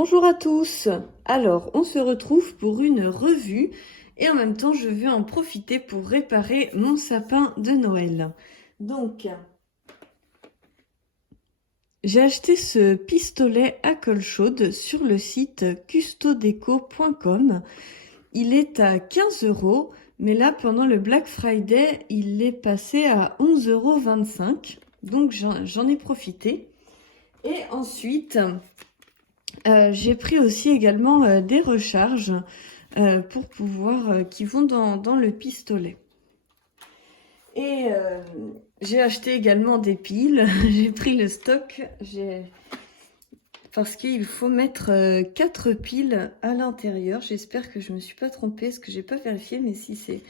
Bonjour à tous. Alors, on se retrouve pour une revue et en même temps, je vais en profiter pour réparer mon sapin de Noël. Donc, j'ai acheté ce pistolet à colle chaude sur le site custodeco.com. Il est à 15 €, mais là, pendant le Black Friday, il est passé à 11,25 €. Donc, j'en ai profité. Et ensuite, j'ai pris aussi également des recharges pour pouvoir qui vont dans le pistolet. Et j'ai acheté également des piles. J'ai pris le stock parce qu'il faut mettre 4 piles à l'intérieur. J'espère que je me suis pas trompée, parce que j'ai pas vérifié, mais si c'est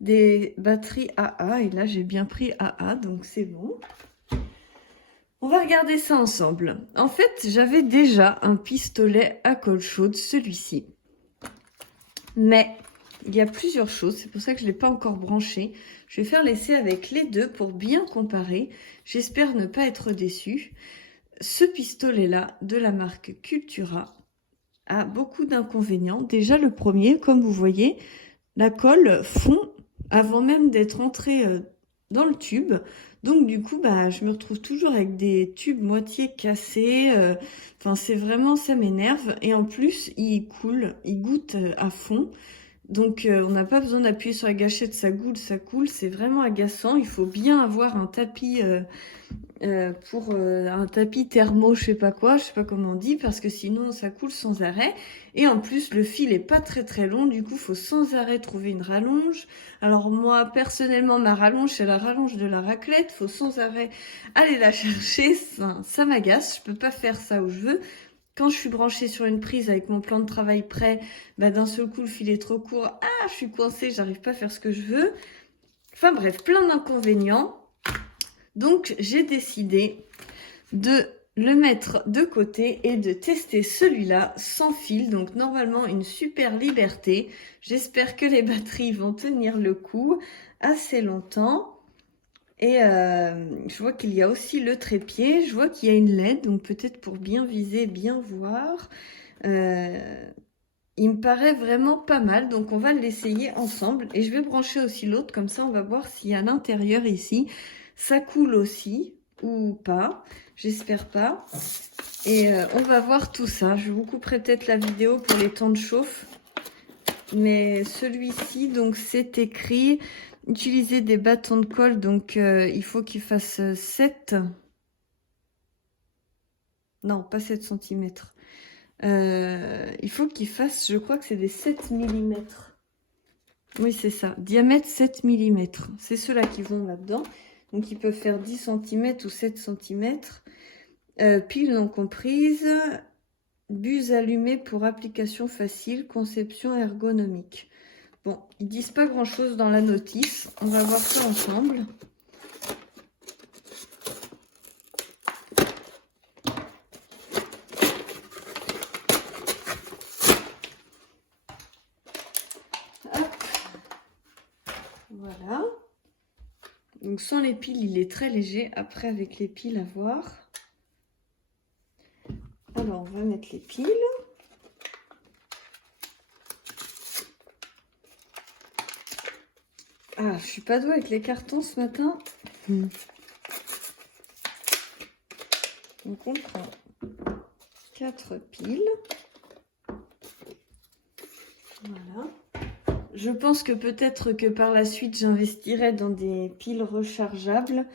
des batteries AA, et là j'ai bien pris AA, donc c'est bon. On va regarder ça ensemble. En fait, j'avais déjà un pistolet à colle chaude, celui-ci. Mais il y a plusieurs choses, c'est pour ça que je ne l'ai pas encore branché. Je vais faire l'essai avec les deux pour bien comparer. J'espère ne pas être déçue. Ce pistolet-là, de la marque Cultura, a beaucoup d'inconvénients. Déjà, le premier, comme vous voyez, la colle fond avant même d'être entrée dans le tube. Donc du coup, je me retrouve toujours avec des tubes moitié cassés. Enfin, c'est vraiment, ça m'énerve. Et en plus, il coule, il goûte à fond. Donc on n'a pas besoin d'appuyer sur la gâchette, ça coule. C'est vraiment agaçant. Il faut bien avoir un tapis pour un tapis thermo, je sais pas comment on dit, parce que sinon ça coule sans arrêt. Et en plus, le fil est pas très long, du coup, faut sans arrêt trouver une rallonge. Alors moi, personnellement, ma rallonge, c'est la rallonge de la raclette. Faut sans arrêt aller la chercher. Ça m'agace. Je peux pas faire ça où je veux. Quand je suis branchée sur une prise avec mon plan de travail prêt, d'un seul coup, le fil est trop court. Ah, je suis coincée, j'arrive pas à faire ce que je veux. Enfin bref, plein d'inconvénients. Donc, j'ai décidé de le mettre de côté et de tester celui-là sans fil. Donc, normalement, une super liberté. J'espère que les batteries vont tenir le coup assez longtemps. Et je vois qu'il y a aussi le trépied. Je vois qu'il y a une LED, donc peut-être pour bien viser, bien voir. Il me paraît vraiment pas mal, donc on va l'essayer ensemble. Et je vais brancher aussi l'autre, comme ça on va voir si à l'intérieur ici, ça coule aussi ou pas. J'espère pas. Et on va voir tout ça. Je vous couperai peut-être la vidéo pour les temps de chauffe. Mais celui-ci, donc c'est écrit utiliser des bâtons de colle, donc il faut qu'il fasse 7. Non, pas 7 cm. Il faut qu'il fasse, je crois que c'est des 7 mm. Oui, c'est ça. Diamètre 7 mm. C'est ceux-là qui vont là-dedans. Donc, ils peuvent faire 10 cm ou 7 cm. Piles non comprises. Buse allumée pour application facile. Conception ergonomique. Bon, ils disent pas grand-chose dans la notice. On va voir ça ensemble. Voilà. Donc sans les piles, il est très léger. Après, avec les piles, à voir. Alors, on va mettre les piles. Ah, je suis pas douée avec les cartons ce matin. Donc on prend 4 piles. Voilà. Je pense que peut-être que par la suite, j'investirai dans des piles rechargeables.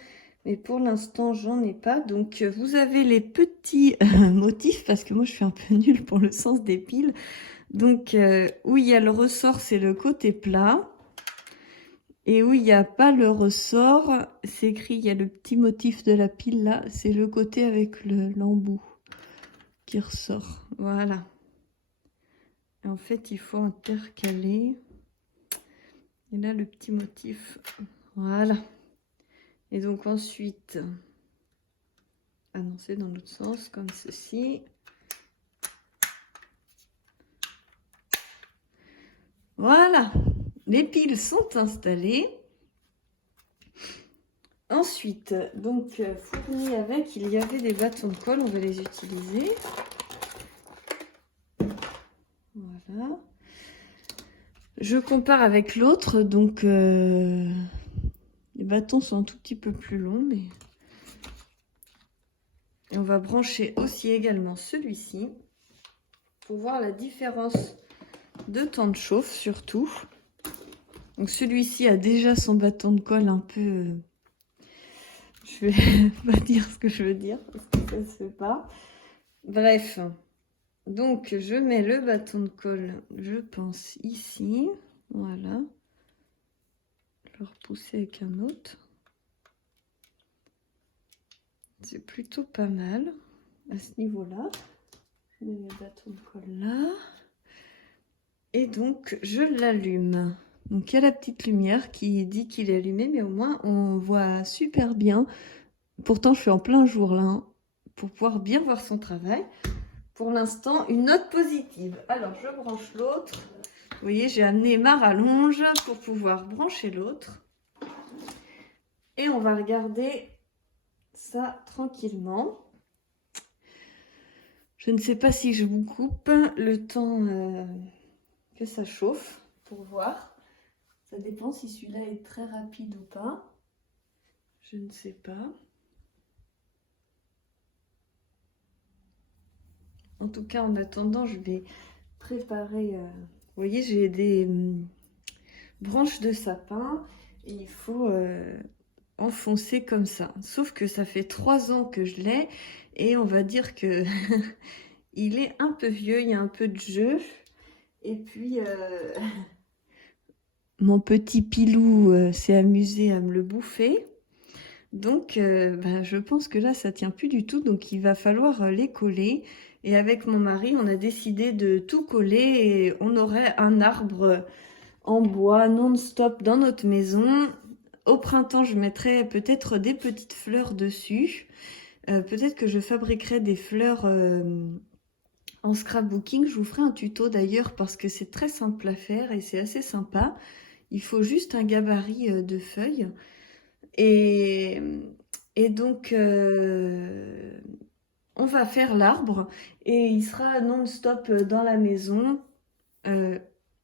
Mais pour l'instant, j'en ai pas. Donc, vous avez les petits motifs, parce que moi, je suis un peu nulle pour le sens des piles. Donc, où il y a le ressort, c'est le côté plat. Et où il n'y a pas le ressort, c'est écrit, il y a le petit motif de la pile là, c'est le côté avec l'embout qui ressort. Voilà. Et en fait, il faut intercaler. Et là, le petit motif. Voilà. Et donc ensuite, ah non, c'est dans l'autre sens, comme ceci. Voilà. Les piles sont installées. Ensuite, donc, fourni avec, il y avait des bâtons de colle, on va les utiliser. Voilà. Je compare avec l'autre, donc les bâtons sont un tout petit peu plus longs, mais on va brancher aussi également celui-ci pour voir la différence de temps de chauffe surtout. Donc celui-ci a déjà son bâton de colle un peu... je vais pas dire ce que je veux dire parce que ça se fait pas. Bref, donc je mets le bâton de colle, je pense ici, voilà. Je vais repousser avec un autre. C'est plutôt pas mal à ce niveau-là. Je mets le bâton de colle là. Et donc je l'allume. Donc il y a la petite lumière qui dit qu'il est allumé, mais au moins on voit super bien. Pourtant je suis en plein jour là, hein, pour pouvoir bien voir son travail. Pour l'instant, une note positive. Alors je branche l'autre. Vous voyez, j'ai amené ma rallonge pour pouvoir brancher l'autre. Et on va regarder ça tranquillement. Je ne sais pas si je vous coupe le temps que ça chauffe pour voir. Ça dépend si celui-là est très rapide ou pas. Je ne sais pas. En tout cas, en attendant, je vais préparer... vous voyez, j'ai des branches de sapin et il faut enfoncer comme ça. Sauf que ça fait 3 ans que je l'ai et on va dire que il est un peu vieux, il y a un peu de jeu. Et puis, mon petit pilou s'est amusé à me le bouffer. Donc, je pense que là, ça tient plus du tout. Donc, il va falloir les coller. Et avec mon mari, on a décidé de tout coller. Et on aurait un arbre en bois non-stop dans notre maison. Au printemps, je mettrai peut-être des petites fleurs dessus. Peut-être que je fabriquerai des fleurs en scrapbooking. Je vous ferai un tuto d'ailleurs parce que c'est très simple à faire et c'est assez sympa. Il faut juste un gabarit de feuilles. Et, et donc, on va faire l'arbre et il sera non-stop dans la maison.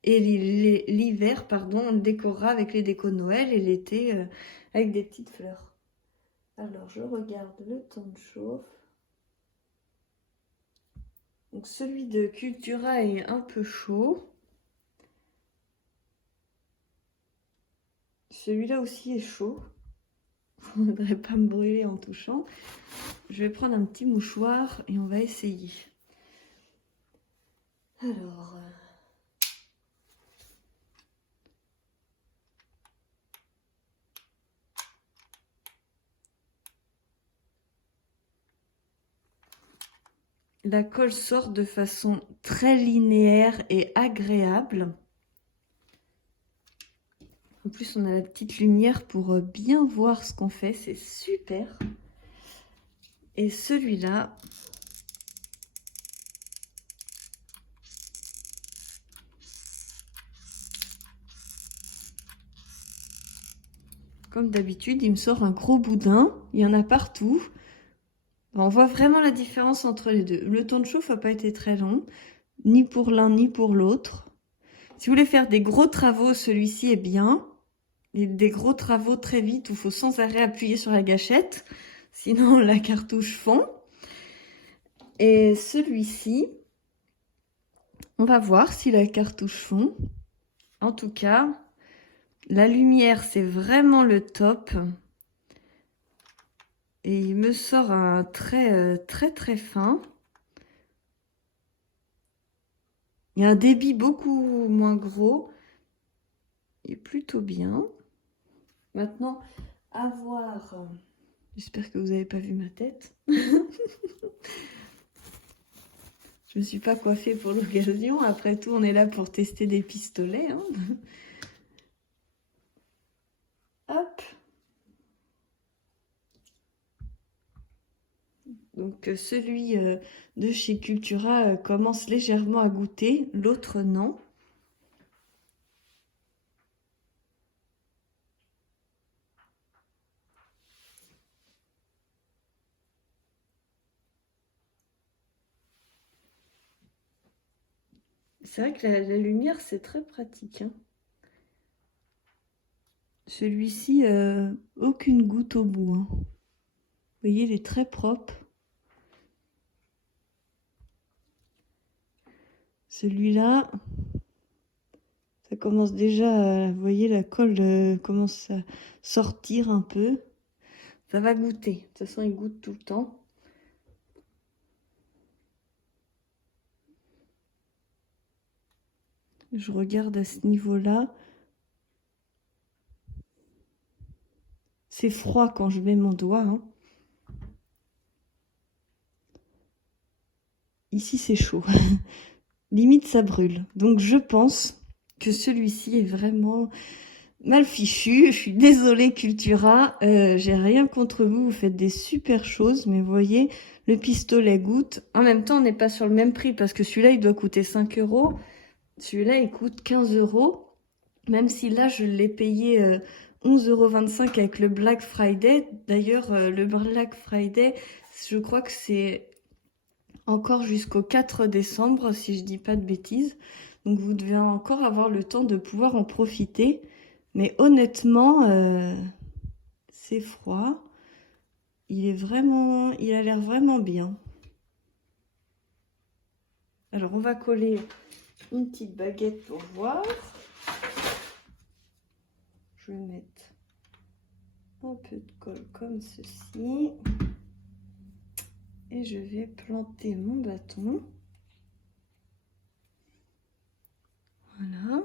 Et l'hiver, pardon, on le décorera avec les décos de Noël et l'été avec des petites fleurs. Alors, je regarde le temps de chauffe. Donc, celui de Cultura est un peu chaud. Celui-là aussi est chaud. Je ne voudrais pas me brûler en touchant. Je vais prendre un petit mouchoir et on va essayer. Alors... la colle sort de façon très linéaire et agréable. En plus, on a la petite lumière pour bien voir ce qu'on fait. C'est super. Et celui-là, comme d'habitude, il me sort un gros boudin. Il y en a partout. On voit vraiment la différence entre les deux. Le temps de chauffe n'a pas été très long, ni pour l'un ni pour l'autre. Si vous voulez faire des gros travaux, celui-ci est bien. Et des gros travaux très vite où il faut sans arrêt appuyer sur la gâchette. Sinon, la cartouche fond. Et celui-ci, on va voir si la cartouche fond. En tout cas, la lumière, c'est vraiment le top. Et il me sort un trait très fin. Il y a un débit beaucoup moins gros. Il est plutôt bien. Maintenant, à voir. J'espère que vous n'avez pas vu ma tête. Je me suis pas coiffée pour l'occasion. Après tout, on est là pour tester des pistolets. Hein. Hop. Donc celui de chez Cultura commence légèrement à goûter, l'autre non. C'est vrai que la lumière, c'est très pratique, hein. Celui-ci, aucune goutte au bout, hein. Vous voyez, il est très propre. Celui-là, ça commence déjà, vous voyez, la colle commence à sortir un peu. Ça va goûter. De toute façon, il goûte tout le temps. Je regarde à ce niveau-là. C'est froid quand je mets mon doigt, hein. Ici, c'est chaud. Limite, ça brûle. Donc, je pense que celui-ci est vraiment mal fichu. Je suis désolée, Cultura. J'ai rien contre vous. Vous faites des super choses. Mais vous voyez, le pistolet goûte. En même temps, on n'est pas sur le même prix parce que celui-là, il doit coûter 5 €. Celui-là, il coûte 15 €. Même si là, je l'ai payé 11,25 € avec le Black Friday. D'ailleurs, le Black Friday, je crois que c'est encore jusqu'au 4 décembre, si je dis pas de bêtises. Donc, vous devez encore avoir le temps de pouvoir en profiter. Mais honnêtement, c'est froid. Il a l'air vraiment bien. Alors, on va coller une petite baguette pour voir. Je vais mettre un peu de colle comme ceci. Et je vais planter mon bâton. Voilà.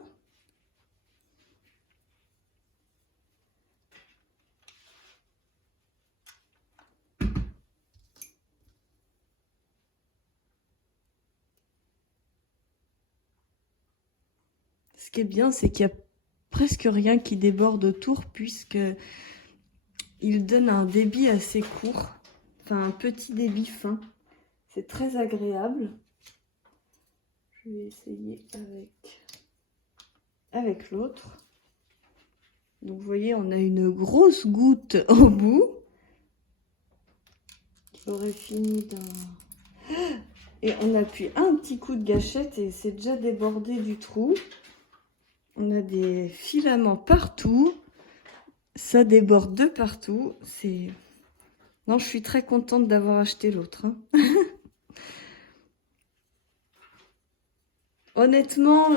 Ce qui est bien, c'est qu'il n'y a presque rien qui déborde autour puisque il donne un débit assez court. Enfin, un petit débit fin. C'est très agréable. Je vais essayer avec l'autre. Donc, vous voyez, on a une grosse goutte au bout. Qui aurait fini dans... Et on appuie un petit coup de gâchette et c'est déjà débordé du trou. On a des filaments partout. Ça déborde de partout. Non, je suis très contente d'avoir acheté l'autre, hein. Honnêtement,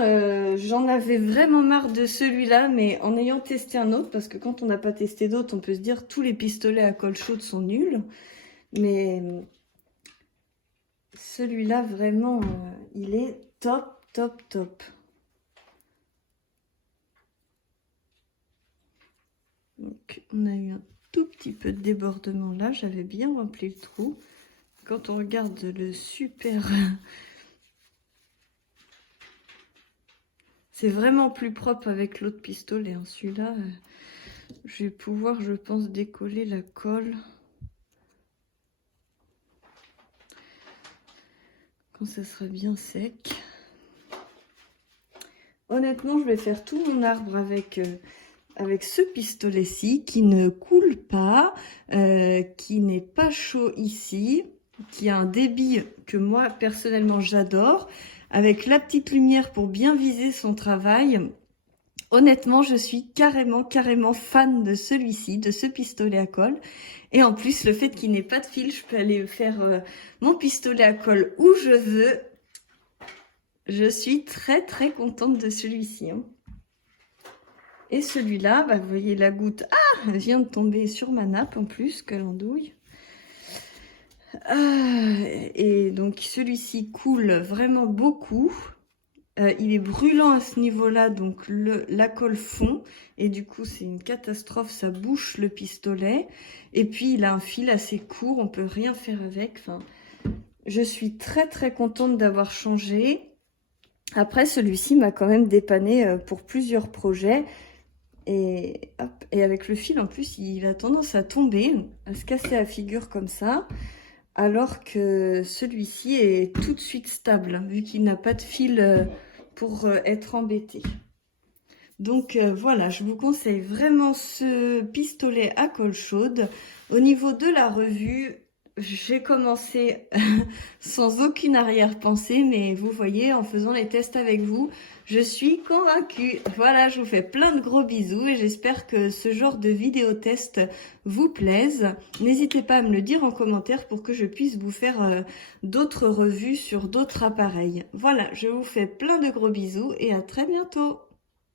j'en avais vraiment marre de celui-là, mais en ayant testé un autre, parce que quand on n'a pas testé d'autres, on peut se dire tous les pistolets à colle chaude sont nuls. Mais celui-là, vraiment, il est top, top, top. Donc, on a eu un tout petit peu de débordement là. J'avais bien rempli le trou. Quand on regarde le super... C'est vraiment plus propre avec l'autre pistolet, hein. Celui-là, je vais pouvoir, je pense, décoller la colle. Quand ça sera bien sec. Honnêtement, je vais faire tout mon arbre avec ce pistolet-ci qui ne coule pas, qui n'est pas chaud ici, qui a un débit que moi, personnellement, j'adore, avec la petite lumière pour bien viser son travail. Honnêtement, je suis carrément fan de celui-ci, de ce pistolet à colle. Et en plus, le fait qu'il n'ait pas de fil, je peux aller faire mon pistolet à colle où je veux. Je suis très contente de celui-ci, hein. Et celui-là, bah, vous voyez la goutte, elle vient de tomber sur ma nappe en plus, quelle andouille. Et donc celui-ci coule vraiment beaucoup. Il est brûlant à ce niveau-là, donc la colle fond. Et du coup, c'est une catastrophe, ça bouche le pistolet. Et puis, il a un fil assez court, on peut rien faire avec. Enfin, je suis très contente d'avoir changé. Après, celui-ci m'a quand même dépanné pour plusieurs projets. Et, hop, et avec le fil, en plus, il a tendance à tomber, à se casser la figure comme ça. Alors que celui-ci est tout de suite stable, vu qu'il n'a pas de fil pour être embêté. Donc voilà, je vous conseille vraiment ce pistolet à colle chaude. Au niveau de la revue, J'ai commencé sans aucune arrière-pensée, mais vous voyez, en faisant les tests avec vous, je suis convaincue. Voilà, je vous fais plein de gros bisous et j'espère que ce genre de vidéo test vous plaise. N'hésitez pas à me le dire en commentaire pour que je puisse vous faire d'autres revues sur d'autres appareils. Voilà, je vous fais plein de gros bisous et à très bientôt.